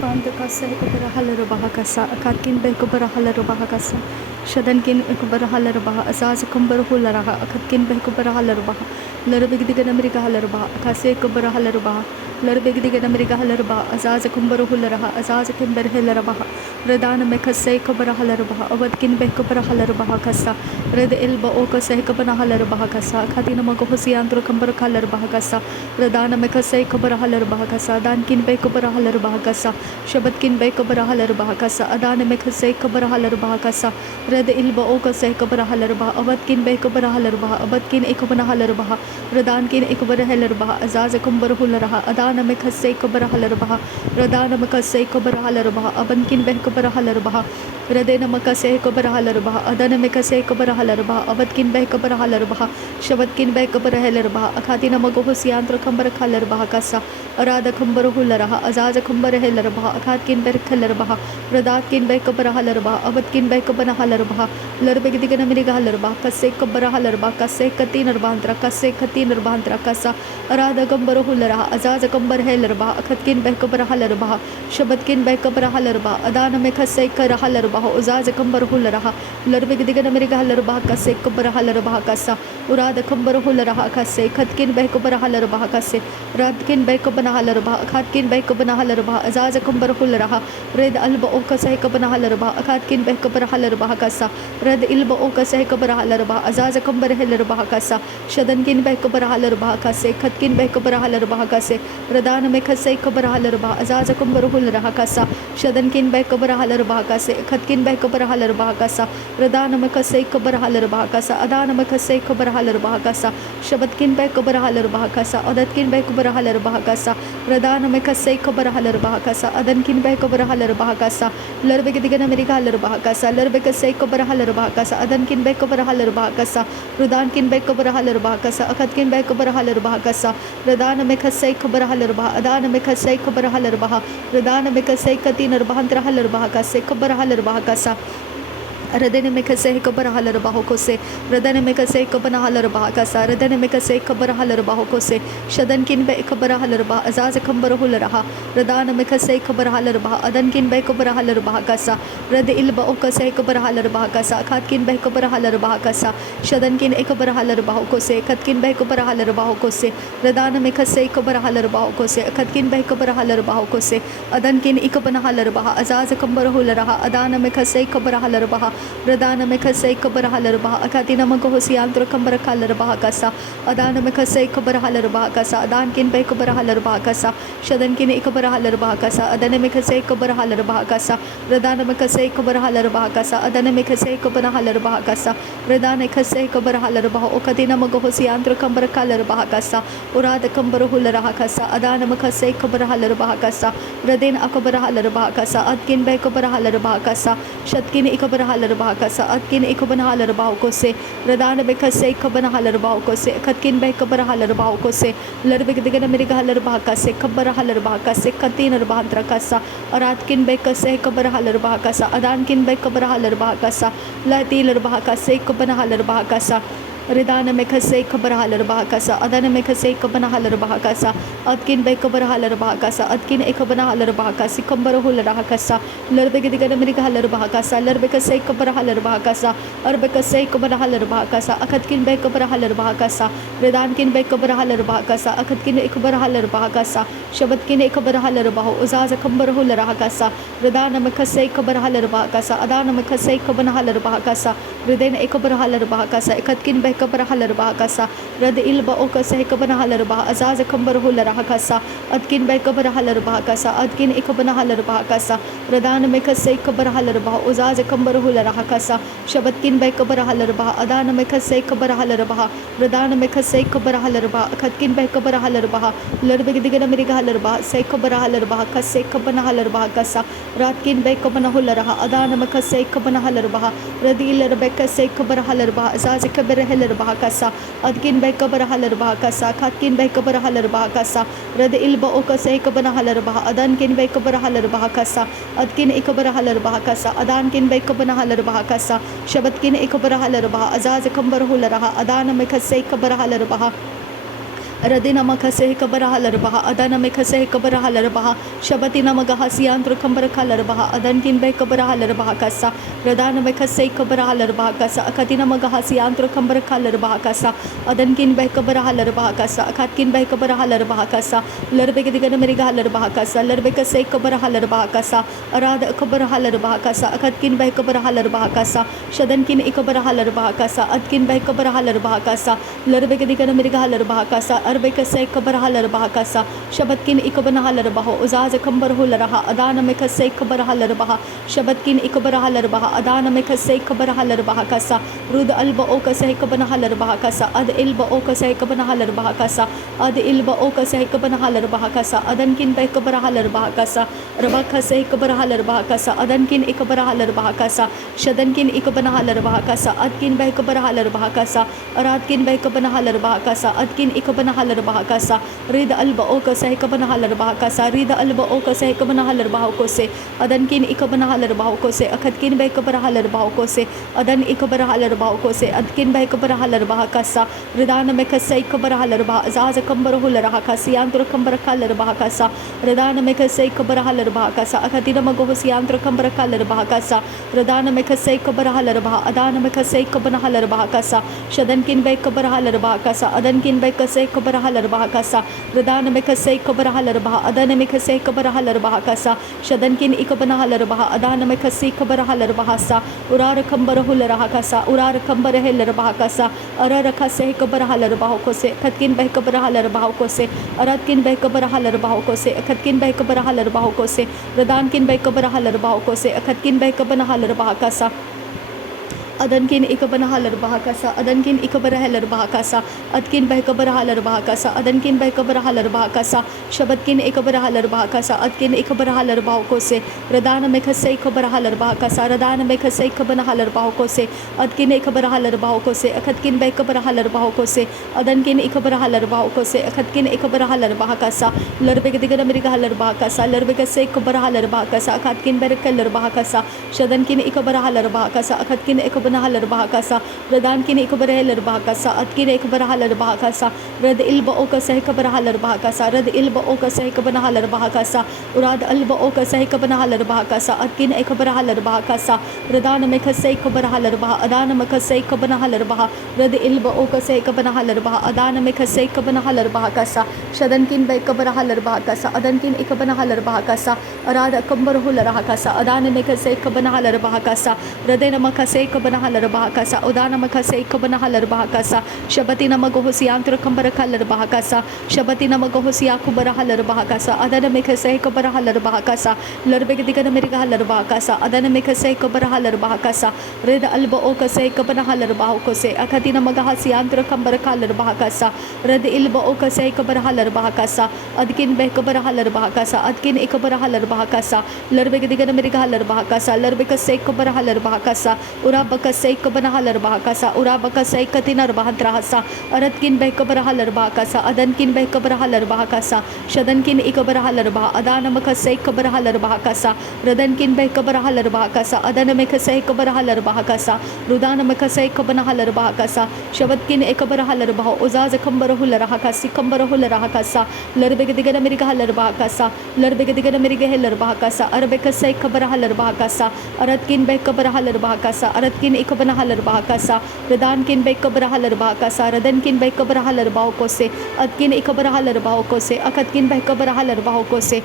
Banda kasa ikubara halar baha kasa akatkin be kubara halar baha kasa shadankin ikubara halar baha azaz kumbar hularaha akatkin be kubara halar baha larbig digan amerika halar baha kase kubara halar baha larbig digan amerika halar baha azaz kumbar hularaha azaz kimber halar baha radana me kase kubara halar baha awatkin be kubara halar baha kasa red ilba o kase kubara halar baha kasa khatina mago husiantro kumbar halar baha kasa radana me kase kubara halar baha kasa dankin be kubara halar baha kasa Shabatkin by Kabarahalar Bahakasa, Adana Mekase Kabarahalar Bahakasa, Red Ilba Okase Kabarahalar Baha, Abatkin by Kabarahalar Baha, Abatkin Ekabanahalar Baha, Radankin Ekabarahalar Baha, Azazakumbar Hularaha, Adana Mekase Kabarahalar Baha, Radana Makase Kabarahalar Baha, Abankin by Kabarahalar Baha, Radena Makase Kabarahalar Baha, Adana Mekase Kabarahalar Baha, Abatkin by Kabarahalar Baha, Shabatkin by Kabarahalar Baha, Akatina Magohusiantra Kambarakalar Bahakasa, Arada Kumbaruhularaha, Azaza Kumbarahel Baha, Akatkin Berkalar Baha, Radatkin Bekabarahalar Baha, Abatkin Bekabanahalar Baha, Larbegdiganamirigahalar Baha, Kase Kabarahalar Baha, Kase Katinar Bandra, Kase Katinar Bandra, Kasa, Arada Gambaruhularaha, Azaza Kambarhelar Baha, Akatkin Bekabarahalar Baha, Shabatkin Bekabarahalar Baha, Adana Mekase Karahalar Baha, Uzaza Kambaruhularaha, Larbegdiganamirigahalar Baha, Kase Kabarahalar Baha, Kasa, Urada Kambaruhularaha, Kase, Katkin Bekabarahalar Baha, Kase, Radkin Bekabanahalar Baha, Katkin Bekabanahalar Baha, Azaza Kumbarhularaha, Red Alba Oka Sahikabanahalar Baha, Akatkin Bekabarahalar Baha Kasa, Red Ilba Oka Sahikabarahalar Baha, Azaza Kumbarhelar Baha Kasa, Shadankin Bekabarahalar Baha Kase, Katkin Bekabarahalar Baha Kase, Radana Mekase Kabarahalar Baha, Azaza Kumbarhularaha Kasa, Shadankin Bekabarahalar Baha Kase, Katkin Bekabarahalar Baha Kasa, Radana Mekase Kabarahalar Baha Kasa, Adana Mekase Kabarahalar Baha Kasa, Shabatkin Bekabarahalar Baha Kasa, Adatkin Bekabarahalar Baha Kasa, Radana Mekase Kabarahalar Baha Kasa, Adankin Bekabarahalar Baha Kasa, Larbegdigan Amerikahalar Baha Kasa, Larbekase Kabarahalar Baha Kasa, Adankin Bekabarahalar Baha Kasa, Rudankin Bekabarahalar Baha Kasa, Akatkin Bekabarahalar Baha Kasa, Radana Mekase Kabarahalar Baha, Adana Mekase Kabarahalar Baha, Radana Mekase Katinar Bahantrahalar Baha Kase, Kabarahalar Baha Kasa, Radana Mekase Kabarahalar Bahokose, Radana Mekase Kabanahalar Bahakasa, Radana Mekase Kabarahalar Bahokose, Shadankin Be Kabarahalar Bah, Azaz Kambarahularaha, Radana Mekase Kabarahalar Bah, Adankin Be Kabarahalar Bahakasa, Rad Ilba Okase Kabarahalar Bahakasa, Katkin Be Kabarahalar Bahakasa, Shadankin Ekabarahalar Bahokose, Katkin Be Kabarahalar Bahokose, Radana Mekase Kabarahalar Bahokose, Katkin Be Kabarahalar Bahokose, Adankin Ikabanahalar Bah, Azaz Kambarahularaha, Adana Mekase Kabarahalar Bah, Radana Mekase Kabarahalar Baha, Akatina Magohusiantro Kambarakalar Baha Kasa, Adana Mekase Kabarahalar Baha Kasa, Adankin Be Kabarahalar Baha Kasa, Shadankin Ikabarahalar Baha Kasa, Adana Mekase Kabarahalar Baha Kasa, Radana Mekase Kabarahalar Baha Kasa, Adana Mekase Kabarahalar Baha Kasa, Radana Kase Kabarahalar Baha, Okatina Magohusiantro Kambarakalar Baha Kasa, Urada Kambarahularaha Kasa, Adana Mekase Kabarahalar Baha Kasa, Radin Akabarahalar Baha Kasa, Adkin Be Kabarahalar Baha Kasa, Shatkin Ikabarahalar Bahakasa, Atkin Ikabanahalar Bahokose, Radana Bekase Kabanahalar Bahokose, Katkin Bekabarahalar Bahokose, Larbegdigan Amerikahalar Bahakase, Kabarahalar Bahakase, Katinar Bahantrakasa, Aratkin Bekase Kabarahalar Bahakasa, Adankin Bekabarahalar Bahakasa, Latilar Bahakase Kabanahalar Bahakasa, Ridana Mekase Kabarahalar Bahakasa, Adana Mekase Kabanahalar Bahakasa, Atkin Bekabarahalar Bahakasa, Atkin Ekabanahalar Bahakasi, Kambarahularaha Kasa, Larbegdigan Amerikahalar Bahakasa, Larbekase Kabarahalar Bahakasa, Arbekase Kabarahalar Bahakasa, Akatkin Bekabarahalar Bahakasa, Ridankin Bekabarahalar Bahakasa, Akatkin Ekabarahalar Bahakasa, Shabatkin Ekabarahalar Bahu, Uzaza Kambarahularaha Kasa, Ridana Mekase Kabarahalar Bahakasa, Adana Mekase Kabanahalar Bahakasa, Ridena Ekabarahalar Bahakasa, Akatkin Bekabarahalar Bahakasa, Rad Ilba Okase Kabanahalar Bah, Azaza Kambarahularaha Kasa, Atkin Bekabarahalar Bahakasa, Atkin Ekabanahalar Bahakasa, Radana Mekase Kabarahalar Bah, Uzaza Kambarahularaha Kasa, Shabatkin Bekabarahalar Bah, Adana Mekase Kabarahalar Bah, Radana Mekase Kabarahalar Bah, Katkin Bekabarahalar Bah, Larbegdigan Amerikahalar Bah, Sekabarahalar Bah, Kase Kabanahalar Bah Kasa, Ratkin Bekabanahularaha, Adana Mekase Kabanahalar Bah, Radilar Bekase Kabarahalar Bah, Azaza Kabarahalar Bah Kasa, Adkin Bekabarahalar Bah Kasa, Katkin Bekabarahalar Bah Kasa, Rad Ilba Okase Kabanahalar Bah, Adankin Bekabarahalar Bah Kasa, Adkin Ikabarahalar Bah Kasa, Adankin Bekabanahalar Bah Kasa, Shabatkin Ikabarahalar Bah, Azaz Kambarahularaha, Adana Mekase Kabarahalar Bah, Radina makase kabara halarbaha adana mekase kabara halarbaha shabatina magahasi antro kambara kalarbaha adankin be kabara halarbaha kasa radana mekase kabara halarbaha kasa akatina magahasi antro kambara kalarbaha kasa adankin be kabara halarbaha kasa akatkin be kabara halarbaha kasa larbe ke digana meri halarbaha kasa larbe kase kabara halarbaha kasa arada kabara halarbaha kasa akatkin be kabara halarbaha kasa shadankin ikabara halarbaha kasa atkin be kabara halarbaha kasa larbe ke digana meri halarbaha kasa arbe kase kabara halarbaha kasa shabatkin ikabana halarbaha uzaz kambar hularaha adana me kase kabara halarbaha shabatkin ikabara halarbaha adana me kase kabara halarbaha kasa rud alba o kase kabana halarbaha kasa ad ilba o kase kabana halarbaha kasa ad ilba o kase kabana halarbaha kasa adankin be kabara halarbaha kasa raba kase kabara halarbaha kasa adankin ikabara halarbaha kasa shadankin ikabana halarbaha kasa adkin be kabara halarbaha kasa aradkin be kabana halarbaha kasa adkin ikabana halarbaha kasa rida alba o kase kabana halarbaha kasa rida alba o kase kabana halarbaha kose adankin ikabana halarbaha kose akatkin be kabara halarbaha kose adan ikabara halarbaha kose adkin be kabara halarbaha kasa ridana me kase kabara halarbaha azaz kambar hularaha kasa yantro kambar halarbaha kasa ridana me kase kabara halarbaha kasa akatina magohos yantro kambar halarbaha kasa ridana me kase kabara halarbaha adana me kase kabana halarbaha kasa shadankin be kabara halarbaha kasa adankin be kase kabara halarbaha kasa ridana me kase kabara halarbaha adana me kase kabara halarbaha kasa shadankin ikabana halarbaha adana me kase kabara halarbaha sa urar kambar hularaha kasa urar kambar helarbaha kasa arar kase kabara halarbaha kose katkin be kabara halarbaha kose aratkin be kabara halarbaha kose katkin be kabara halarbaha kose ridankin be kabara halarbaha kose katkin be kabana halarbaha kasa adankin ikabana halarbaha kasa adankin ikabara halarbaha kasa adkin be kabara halarbaha kasa adankin be kabara halarbaha kasa shabatkin ikabara halarbaha kasa adkin ikabara halarbaha kose radana me kase ikabara halarbaha kasa radana me kase ikabana halarbaha kose adkin ikabara halarbaha kose akatkin be kabara halarbaha kose adankin ikabara halarbaha kose akatkin ikabara halarbaha kasa larbe digana meri halarbaha kasa larbe kase ikabara halarbaha kasa akatkin be halarbaha kasa shadankin ikabara halarbaha kasa akatkin ikabara halarbaha kasa radankin ikabara halarbaha kasa atkin ikabara halarbaha kasa rad ilba o kase ikabara halarbaha kasa rad ilba o kase ikabana halarbaha kasa urad alba o kase ikabana halarbaha kasa atkin ikabara halarbaha kasa radana me kase ikabara halarbaha adana me kase ikabana halarbaha rad ilba o kase ikabana halarbaha adana me kase ikabana halarbaha kasa shadankin be ikabara halarbaha kasa adankin ikabana halarbaha kasa arada kambar hularaha kasa adana me kase ikabana halarbaha kasa radena me kase ikabana halarbaha kasa udana me kase ikabana halarbaha kasa shabatina magohos yantro kambara halarbaha kasa shabatina magohos yakubara halarbaha kasa adana me kase ikabara halarbaha kasa larbe digana meri halarbaha kasa adana me kase ikabara halarbaha kasa reda alba o kase ikabana halarbaha kose akatina magahas yantro kambara halarbaha kasa red ilba o kase ikabara halarbaha kasa adkin be ikabara halarbaha kasa adkin ikabara halarbaha kasa larbe digana meri halarbaha kasa larbe kase ikabara halarbaha kasa uraba kase ikabana halarbaha kasa uraba kase ikatina arbaha kasa aratkin be ikabara halarbaha kasa adankin be ikabara halarbaha kasa shadankin ikabara halarbaha adana me kase ikabara halarbaha kasa radankin be ikabara halarbaha kasa adana me kase ikabara halarbaha kasa rudana me kase ikabana halarbaha kasa shabatkin ikabara halarbaha uzaz kambara hularaha kasa kambara hularaha kasa larbe digana meri halarbaha kasa larbe digana meri halarbaha kasa arbe kase ikabara halarbaha kasa aratkin be ikabara halarbaha kasa aratkin ikabana halarbaha kasa radankin be ikabara halarbaha kasa radankin be ikabara halarbaha kose atkin ikabara halarbaha kose akatkin be ikabara halarbaha kose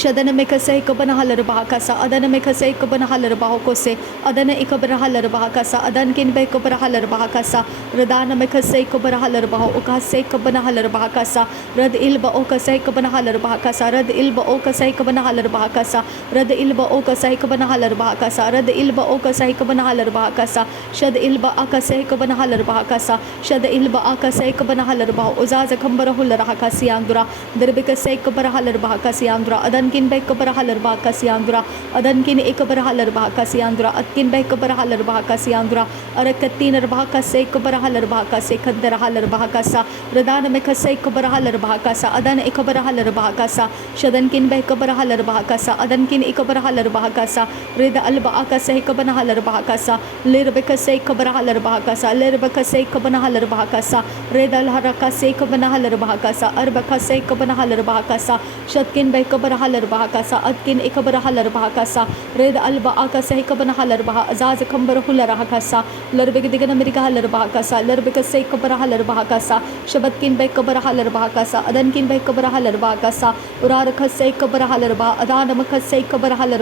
shadana me kase ikabana halarbaha kasa adana me kase ikabana halarbaha kose adana ikabara halarbaha kasa adankin be ikabara halarbaha kasa radana me kase ikabara halarbaha o kase ikabana halarbaha kasa rad ilba o kase ikabana halarbaha kasa rad ilba o kase ikabana halarbaha kasa rad ilba o kase ikabana halarbaha kasa rad ilba o kase ikabana halarbaha kasa shad ilba akase ikabana halarbaha kasa shad ilba akase ikabana halarbaha uzaz kambara hularaha kasa yandura darbe kase ikabara halarbaha kasa yandura adankin bay kabarahal kasiandra adankin ikabarahal kasiandra atkin bay kabarahal kasiandra arakatin kase kabarahal kase kandarahal kasa radana me kase kabarahal kasa adan ikabarahal kasa shadankin bay kabarahal kasa adankin ikabarahal kasa reda alba kase kabanahal kasa lirbe kase kabarahal kasa lirbe kase kabanahal kasa reda alhara kase kabanahal kasa arba kase kabanahal kasa shatkin bay kabarahal kasa atkin ikabarahal kasa reda alba kase kabanahal azaz kambarahul kasa lirbe digana mirigahal kasa lirbe kase kabarahal kasa shabatkin bay kabarahal kasa adankin bay kabarahal kasa urar kase kabarahal adanam kase kabarahal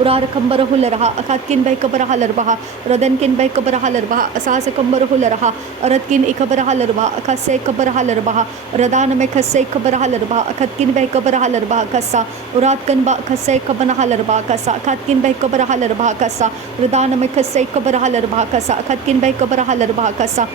urar kambarahul akatkin bay kabarahal radankin bay kabarahal asas kambarahul aratkin ikabarahal kase kabarahal radan me kase kabarahal akatkin bay kabarahal kasa uratkan ba kase kabarahal kasa akatkin bay kabarahal kasa radan me kase kabarahal kasa akatkin bay kabarahal kasa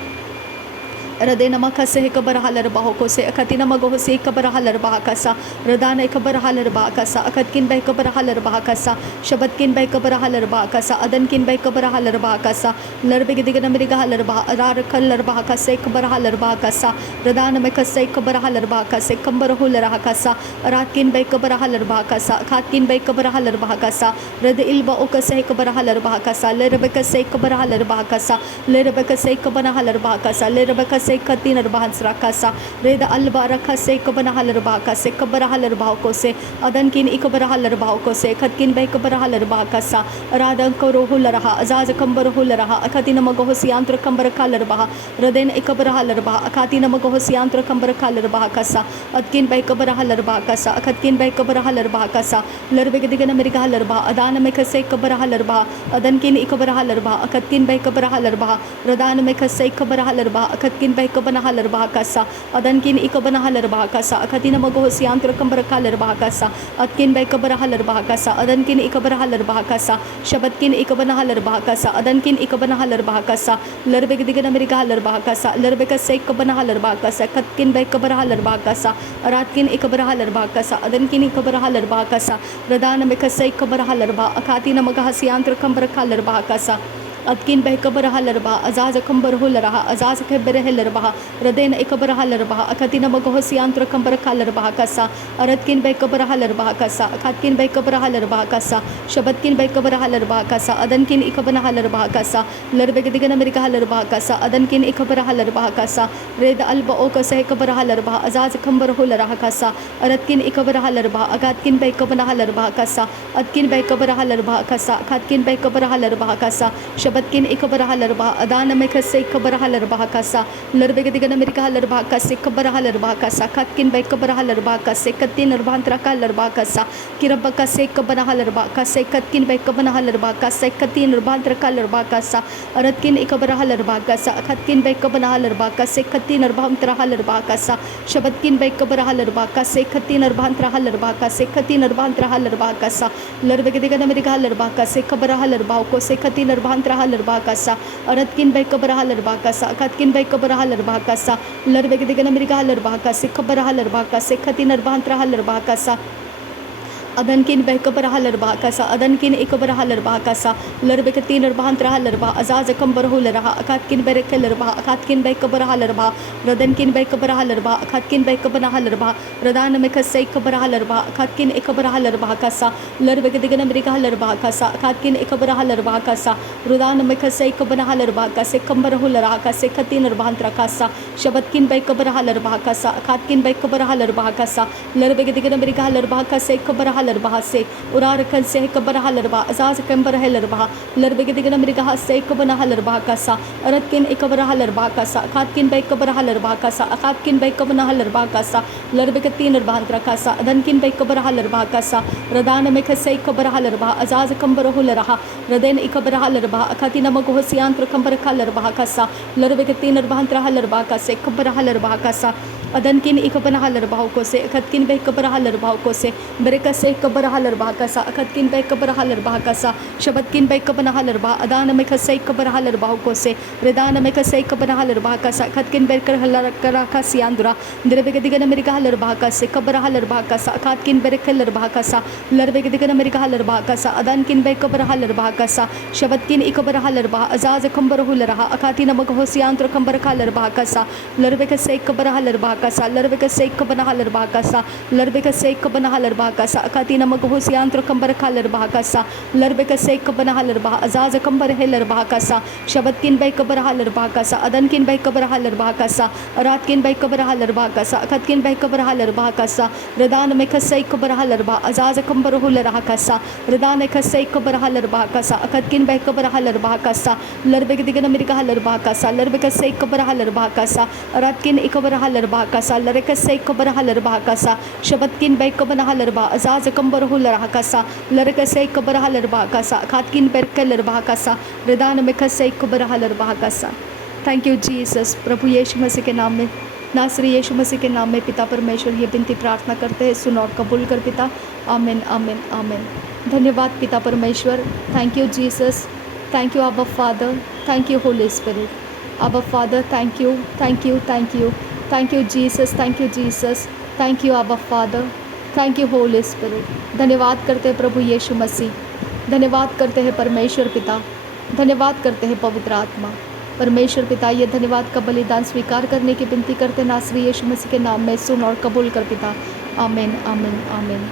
Radena makase kabarahal ko se akatina magohose kabarahal kasa radana kabarahal kasa akatkin bay kabarahal kasa shabatkin bay kabarahal kasa adankin bay kabarahal kasa larbe gidigan mirigahal arar kallar kase kabarahal kasa radana me kase kabarahal kase kambarahul kasa aratkin bay kabarahal kasa akatkin bay kabarahal kasa rad ilba okase kabarahal kasa larbe kase kabarahal kasa larbe kase kabarahal kasa larbe kase katin arbahansra kasa reda alba kase kabanahal kase kabarahal ko se adankin ikabarahal ko se katkin bay kabarahal kasa radan korohul azaz kambarahul akatin magohosiantr kambarakal raden ikabarahal akatin magohosiantr kambarakal kasa atkin bay kabarahal kasa akatkin bay kabarahal kasa larbe gidigan mirigahal adana me kase kabarahal adankin ikabarahal akatkin bay kabarahal radan me kase kabarahal akatkin bay kabanahal kasa adankin ikabanahal kasa akatina magohosiantr kambarakal kasa atkin bay kabarahal kasa adankin ikabarahal kasa shabatkin ikabanahal kasa adankin ikabanahal kasa larbe gidigan mirigahal kasa larbe kase kabanahal kasa katkin bay kabarahal kasa aratkin ikabarahal kasa adankin ikabarahal kasa radana me kase kabarahal akatina magahasiantr kambarakal kasa atkin bay kabarahal azaz kambarahul azaz keberahel radena ikabarahal akatina magohosiantr kambarakal kasa aratkin bay kabarahal kasa akatkin bay kabarahal kasa shabatkin bay kabarahal kasa adankin ikabanahal kasa larbe gidigan mirigahal kasa adankin ikabarahal kasa reda alba okase kabarahal azaz kambarahul kasa aratkin ikabarahal agatkin bay kabanahal kasa atkin bay kabarahal kasa akatkin bay kabarahal kasa shabatkin ikabarahal adana me kase kabarahal kasa larbe gidigan mirigahal kase kabarahal kasa katkin bay kabarahal kase katin arbahantra kal kasa kirabba kase kabarahal kase katkin bay kabarahal kase katin arbahantra kal kasa aratkin ikabarahal kasa katkin bay kabarahal kase katin arbahantra hal kasa shabatkin bay kabarahal kase katin arbahantra hal kase katin arbahantra hal kasa larbe gidigan mirigahal kase kabarahal ko se katin arbahantra hal kasa aratkin bay kabarahal kasa akatkin bay kabarahal kasa larbe gidigan mirigahal kase kabarahal kase katin arbahantra hal kasa adankin bay kabarahal kasa adankin ikabarahal kasa larbe katin arbahantra hal azaz kambarahul akatkin bay rekal akatkin bay kabarahal radankin bay kabarahal akatkin bay kabanahal radana me kase kabarahal akatkin ikabarahal kasa larbe gidigan mirigahal kasa akatkin ikabarahal kasa radana me kase kabanahal kase kambarahul kase katin arbahantra kasa shabatkin bay kabarahal kasa akatkin bay kabarahal kasa larbe gidigan mirigahal kase kabarahal से उरार कल से कबरहा लरबा अजाज कंबरह लरबा लरबे के दिगन America से कबनहा लरबा कासा अरतकिन एकबरहा लरबा कासा अकातकिन बै कबरहा लरबा कासा अकातकिन बै कबनहा लरबा कासा लरबे के तीन लरबा अंतरा कासा अदनकिन बै कबरहा लरबा कासा रदान में खसे कबरहा लरबा अजाज कंबरह लरहा रदेन एकबरहा लरबा अकातिन मगो सियांत्र कंबरहा लरबा कासा लरबे के तीन लरबा अंतरा लरबा कासे कबरहा लरबा कासा अदन किन इकबर हलर बाहु को से अखत किन बे कबर हलर बाहु को से बरकत से कबर हलर बाह का सा अखत किन बे कबर हलर बाह का सा शबद किन बे कबर हलर बाह अदान में खसे कबर हलर बाहु को से रिदान में खसे कबर हलर बाह का सा अखत किन बे कर हलर करा का सियांदुरा दरबे के दिगन अमेरिका हलर बाह का से कबर हलर बाह का सा अखत किन बे हलर बाह का सा लरबे के दिगन अमेरिका हलर बाह का सा अदान किन बे कबर हलर बाह का सा शबद किन इकबर हलर बाह अजाज खंबर हुल रहा अखाती नमक हो सियांदुर खंबर हलर बाह का सा लरबे के से कबर हलर बाह का सा लरबे के से कबर हलर बाह का सा लरबे के से कबर हलर बाह का सा अखाती नमक हो सियांदुर खंबर हलर बाह का सा लरबे के से कबर हलर बाह अजाज खंबर हलर बाह का सा शबद किन बे कबर हलर बाह का सा अदन किन बे कबर हलर बाह का सा रात किन बे कबर हलर बाह का सा अखत किन बे कबर हलर बाह का सा रदान में खसे कबर हलर बाह अजाज खंबर हुल रहा का सा रदान खसे कबर हलर बाह का सा अखत किन बे कबर हलर बाह का सा लरबे के दिगन अमेरिका हलर बाह का सा लरबे के से कबर हलर बाह का सा रात किन इकबर हलर बाह का सा लरे के से कबर हलर बाह का सा शबद किन बे कबर हलर बाह अजाज खंबर हुल रहा का सा लरे के से कबर हलर बाह का सा अखत किन बे कलर बाह का सा रदान में खसे कबर हलर बाह का सा। Thank you Jesus. प्रभु यीशु मसीह के नाम में, नासरी यीशु मसीह के नाम में पिता परमेश्वर ये विनती प्रार्थना करते हैं, सुन और कबूल कर पिता। आमीन आमीन आमीन। धन्यवाद पिता परमेश्वर। Thank you Jesus. Thank you Abba Father. Thank you Holy Spirit. Abba Father thank you thank you thank you thank you Jesus. Thank you Jesus. Thank you Abba Father. Thank you Holy Spirit. धन्यवाद करते हैं प्रभु यीशु मसीह। धन्यवाद करते हैं परमेश्वर पिता। धन्यवाद करते हैं पवित्र आत्मा। परमेश्वर पिता ये धन्यवाद का बलिदान स्वीकार करने की विनती करते नासरी यीशु मसीह के नाम में, सुन और कबूल कर पिता। आमीन आमीन आमीन।